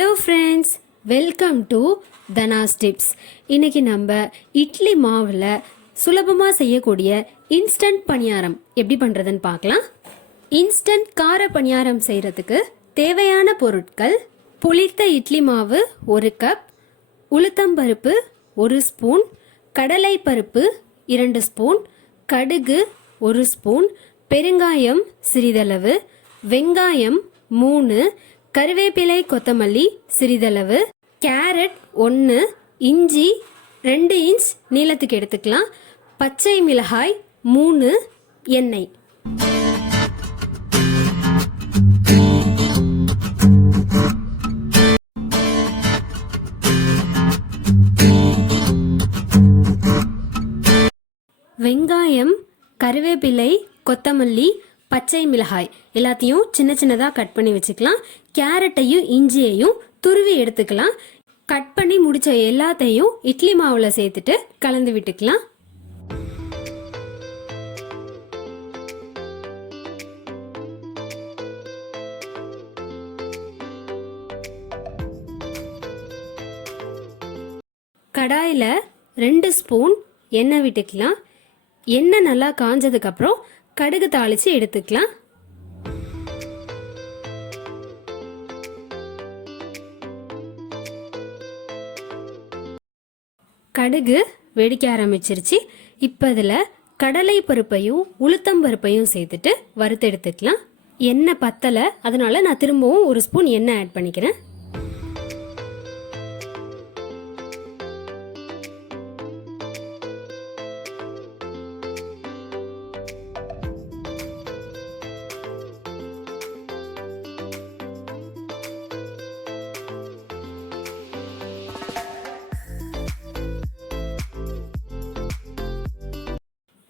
Hello friends, welcome to Dhana's tips. இன்றைக்கி நம்ம இட்லி மாவில் சுலபமாக செய்யக்கூடிய இன்ஸ்டன்ட் பணியாரம் எப்படி பண்ணுறதுன்னு பார்க்கலாம். இன்ஸ்டன்ட் கார பணியாரம் செய்கிறதுக்கு தேவையான பொருட்கள்: புளித்த இட்லி மாவு 1 கப், உளுத்தம்பருப்பு 1 ஸ்பூன், கடலை பருப்பு 2 ஸ்பூன், கடுகு 1 ஸ்பூன், பெருங்காயம் சிறிதளவு, வெங்காயம் 3, கருவேப்பிலை கொத்தமல்லி சிறிதளவு, கேரட் 1, இஞ்சி 2 இன்ச் நீளத்துக்கு எடுத்துக்கலாம், பச்சை மிளகாய் 3, எண்ணெய். வெங்காயம், கருவேப்பிலை, கொத்தமல்லி, பச்சை மிளகாய் எல்லாத்தையும் சின்ன சின்னதாக கட் பண்ணி வச்சுக்கலாம். கேரட்டையும் இஞ்சியையும் துருவி எடுத்துக்கலாம். கட் பண்ணி முடிச்ச எல்லாத்தையும் இட்லி மாவில் சேர்த்துட்டு கலந்து விட்டுக்கலாம். கடாயில் 2 ஸ்பூன் எண்ணெய் விட்டுக்கலாம். எண்ணெய் நல்லா காஞ்சதுக்கப்புறம் கடுகு தாளித்து எடுத்துக்கலாம். கடுகு வெடிக்க ஆரம்பிச்சிருச்சு. இப்போ இதில் கடலை பருப்பையும் உளுத்தம் பருப்பையும் சேர்த்துட்டு வறுத்து எடுத்துக்கலாம். எண்ணெய் பத்தலை, அதனால நான் திரும்பவும் 1 ஸ்பூன் எண்ணெய் ஆட் பண்ணிக்கிறேன்.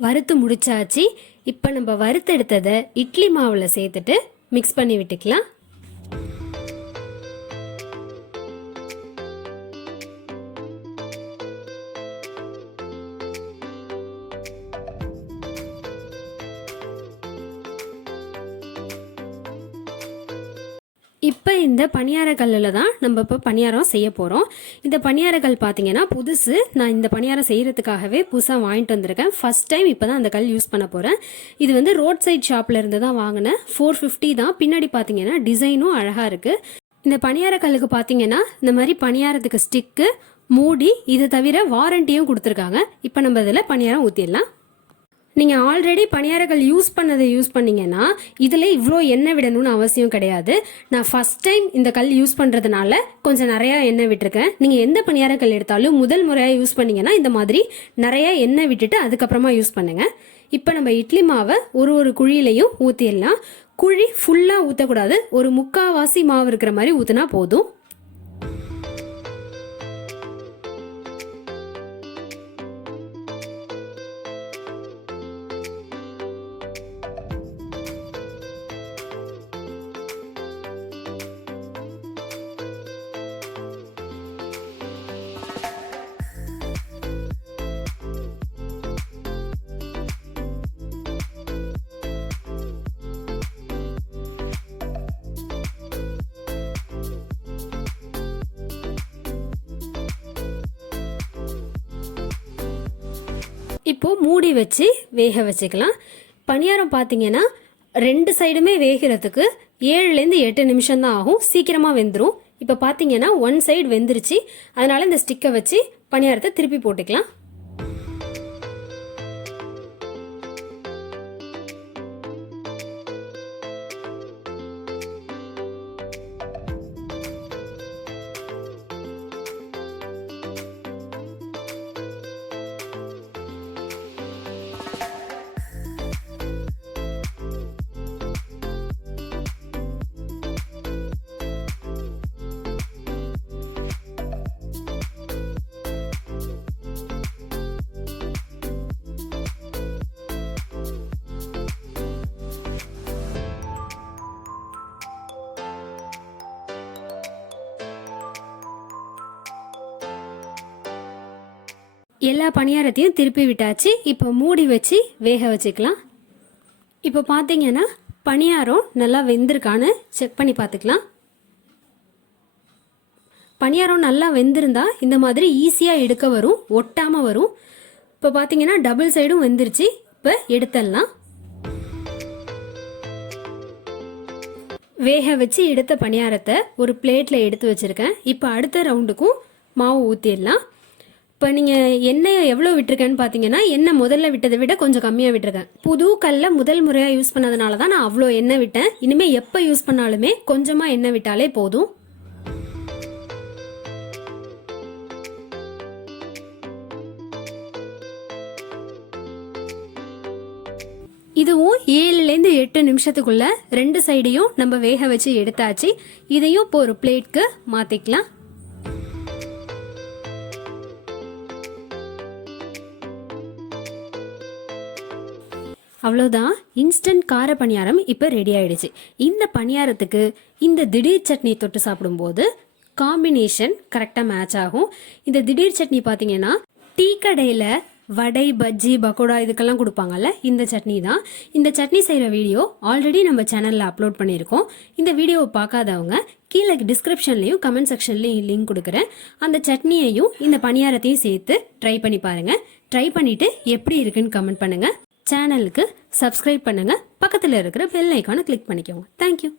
வறுத்து முடிச்சாச்சு. இப்போ நம்ம வறுத்து எடுத்ததை இட்லி மாவில் சேர்த்துட்டு மிக்ஸ் பண்ணி விட்டுக்கலாம். இப்போ இந்த பணியாரக்கல்லில் தான் நம்ம இப்போ பணியாரம் செய்ய போகிறோம். இந்த பணியாரக்கல் பார்த்தீங்கன்னா புதுசு. நான் இந்த பணியாரம் செய்கிறதுக்காகவே புதுசாக வாங்கிட்டு வந்திருக்கேன். ஃபஸ்ட் டைம் இப்போ தான் அந்த கல் யூஸ் பண்ண போகிறேன். இது வந்து ரோட் சைட் ஷாப்பில் இருந்து தான் வாங்கினேன். 450 தான். பின்னாடி பார்த்தீங்கன்னா டிசைனும் அழகாக இருக்குது. இந்த பணியாரக்கல்லுக்கு பார்த்தீங்கன்னா இந்த மாதிரி பணியாரத்துக்கு ஸ்டிக்கு, மூடி, இதை தவிர வாரண்டியும் கொடுத்துருக்காங்க. இப்போ நம்ம இதில் பணியாரம் ஊற்றிடலாம். நீங்கள் ஆல்ரெடி பணியாரக்கல் யூஸ் பண்ணீங்கன்னா இதில் இவ்வளோ எண்ணெய் விடணும்னு அவசியம் கிடையாது. நான் ஃபஸ்ட் டைம் இந்த கல் யூஸ் பண்ணுறதுனால கொஞ்சம் நிறையா எண்ணெய் விட்டுருக்கேன். நீங்கள் எந்த பணியாரக்கல் எடுத்தாலும் முதல் முறையாக யூஸ் பண்ணிங்கன்னா இந்த மாதிரி நிறையா எண்ணெய் விட்டுட்டு அதுக்கப்புறமா யூஸ் பண்ணுங்கள். இப்போ நம்ம இட்லி மாவை ஒரு குழியிலையும் ஊற்றிடலாம். குழி ஃபுல்லாக ஊற்றக்கூடாது, ஒரு 3/4 மாவு இருக்கிற மாதிரி ஊற்றினா போதும். இப்போது மூடி வச்சு வேக வச்சுக்கலாம். பணியாரம் பார்த்தீங்கன்னா 2 சைடுமே வேகிறதுக்கு 7லேருந்து 8 நிமிஷம் தான் ஆகும். சீக்கிரமாக வெந்துடும். இப்போ பார்த்தீங்கன்னா 1 சைடு வெந்துருச்சு. அதனால் இந்த ஸ்டிக்கை வச்சு பணியாரத்தை திருப்பி போட்டுக்கலாம். எல்லா பணியாரத்தையும் திருப்பி விட்டாச்சு. இப்போ மூடி வச்சு வேக வச்சுக்கலாம். இப்போ பார்த்தீங்கன்னா பணியாரம் நல்லா வெந்திருக்கான்னு செக் பண்ணி பார்த்துக்கலாம். பணியாரம் நல்லா வெந்திருந்தா இந்த மாதிரி ஈஸியாக எடுக்க வரும், ஒட்டாமல் வரும். இப்போ பார்த்தீங்கன்னா டபுள் சைடும் வெந்துருச்சு. இப்போ எடுத்துடலாம். வேக வச்சு எடுத்த பணியாரத்தை ஒரு பிளேட்டில் எடுத்து வச்சுருக்கேன். இப்போ அடுத்த ரவுண்டுக்கும் மாவு ஊற்றிடலாம். இப்போ நீங்கள் எண்ணெய் எவ்வளோ விட்டுருக்கேன்னு பார்த்தீங்கன்னா, எண்ணெய் முதல்ல விட்டதை விட கொஞ்சம் கம்மியாக விட்டுருக்கேன். புது கல்லை முதல் முறையாக யூஸ் பண்ணதுனால தான் நான் அவ்வளோ எண்ணெய் விட்டேன். இனிமேல் எப்போ யூஸ் பண்ணாலுமே கொஞ்சமாக எண்ணெய் விட்டாலே போதும். இதுவும் 7லேருந்து 8 நிமிஷத்துக்குள்ள 2 சைடையும் நம்ம வேக வச்சு எடுத்தாச்சு. இதையும் இப்போ ஒரு பிளேட்க்கு மாற்றிக்கலாம். அவ்வளோதான், இன்ஸ்டன்ட் கார பணியாரம் இப்போ ரெடி ஆயிடுச்சு. இந்த பணியாரத்துக்கு இந்த திடீர் சட்னி தொட்டு சாப்பிடும்போது காம்பினேஷன் கரெக்டாக மேட்ச் ஆகும். இந்த திடீர் சட்னி பார்த்தீங்கன்னா டீ கடையில் வடை, பஜ்ஜி, பக்கோடா இதுக்கெல்லாம் கொடுப்பாங்கல்ல, இந்த சட்னி தான். இந்த சட்னி செய்கிற வீடியோ ஆல்ரெடி நம்ம சேனலில் அப்லோட் பண்ணியிருக்கோம். இந்த வீடியோவை பார்க்காதவங்க கீழே டிஸ்கிரிப்ஷன்லேயும் கமெண்ட் செக்ஷன்லேயும் லிங்க் கொடுக்குறேன். அந்த சட்னியையும் இந்த பணியாரத்தையும் சேர்த்து ட்ரை பண்ணி பாருங்கள். ட்ரை பண்ணிவிட்டு எப்படி இருக்குன்னு கமெண்ட் பண்ணுங்கள். சேனலுக்கு சப்ஸ்கிரைப் பண்ணுங்கள். பக்கத்தில் இருக்கிற பெல் ஐக்கானை கிளிக் பண்ணிக்கோங்க. தேங்க்யூ.